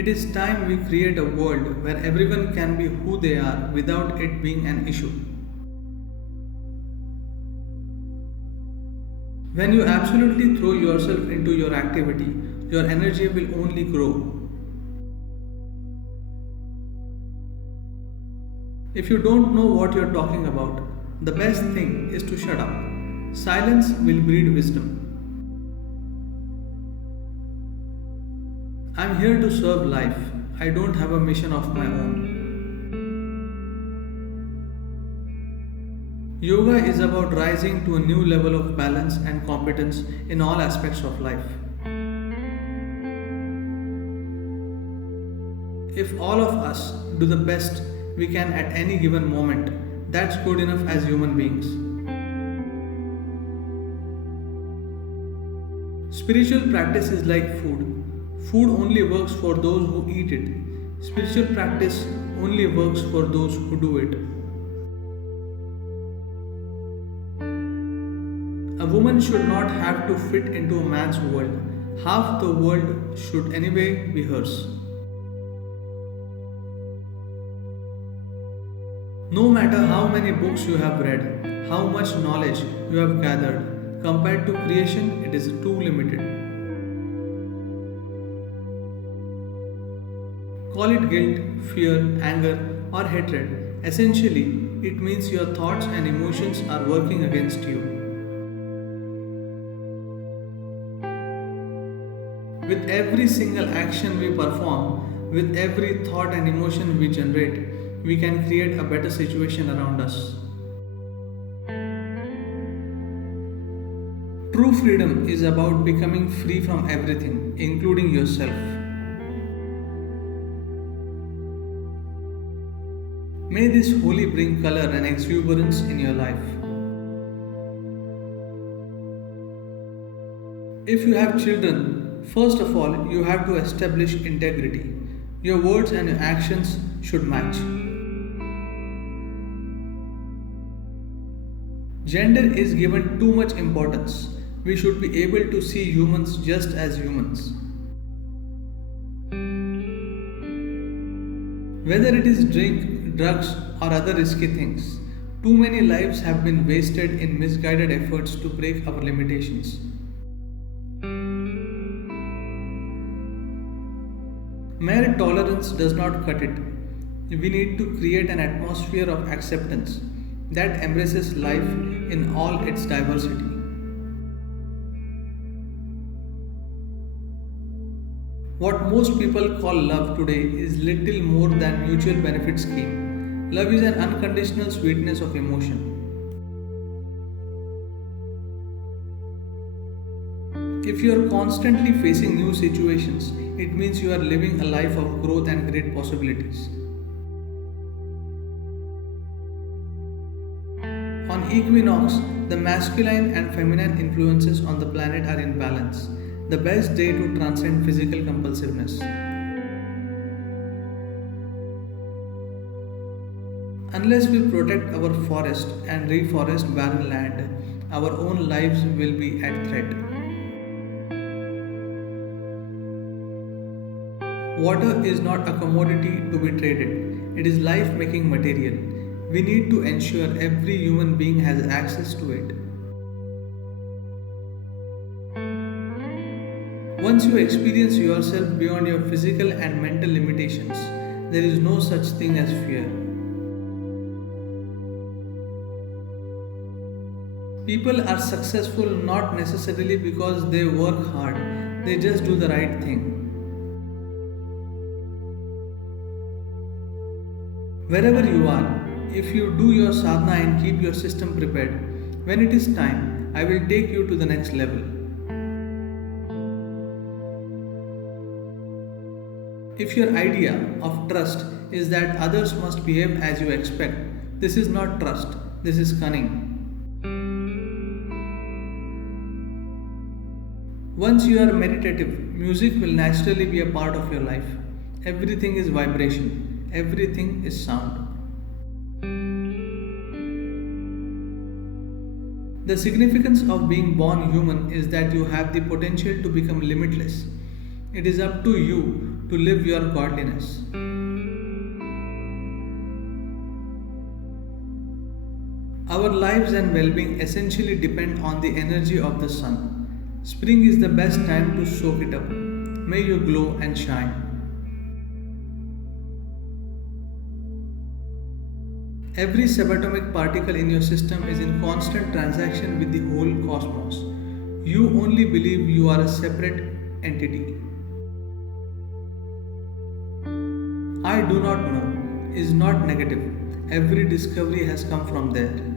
It is time we create a world where everyone can be who they are without it being an issue. When you absolutely throw yourself into your activity, your energy will only grow. If you don't know what you're talking about, the best thing is to shut up. Silence will breed wisdom. I'm here to serve life. I don't have a mission of my own. Yoga is about rising to a new level of balance and competence in all aspects of life. If all of us do the best we can at any given moment, that's good enough as human beings. Spiritual practice is like food. Food only works for those who eat it. Spiritual practice only works for those who do it. A woman should not have to fit into a man's world. Half the world should anyway be hers. No matter how many books you have read, how much knowledge you have gathered, compared to creation, it is too limited. Call it guilt, fear, anger, or hatred. Essentially, it means your thoughts and emotions are working against you. With every single action we perform, with every thought and emotion we generate, we can create a better situation around us. True freedom is about becoming free from everything, including yourself. May this Holi bring color and exuberance in your life. If you have children, first of all, you have to establish integrity. Your words and your actions should match. Gender is given too much importance. We should be able to see humans just as humans. Whether it is drink, drugs, or other risky things, too many lives have been wasted in misguided efforts to break our limitations. Mere tolerance does not cut it. We need to create an atmosphere of acceptance that embraces life in all its diversity. What most people call love today is little more than mutual benefit scheme. Love is an unconditional sweetness of emotion. If you are constantly facing new situations, it means you are living a life of growth and great possibilities. On equinox, the masculine and feminine influences on the planet are in balance, the best day to transcend physical compulsiveness. Unless we protect our forest and reforest barren land, our own lives will be at threat. Water is not a commodity to be traded, it is life making material. We need to ensure every human being has access to it. Once you experience yourself beyond your physical and mental limitations, there is no such thing as fear. People are successful not necessarily because they work hard, they just do the right thing. Wherever you are, if you do your sadhana and keep your system prepared, when it is time, I will take you to the next level. If your idea of trust is that others must behave as you expect, this is not trust, this is cunning. Once you are meditative, music will naturally be a part of your life. Everything is vibration, everything is sound. The significance of being born human is that you have the potential to become limitless. It is up to you to live your godliness. Our lives and well being essentially depend on the energy of the sun. Spring is the best time to soak it up. May you glow and shine. Every subatomic particle in your system is in constant transaction with the whole cosmos. You only believe you are a separate entity. I do not know is not negative. Every discovery has come from there.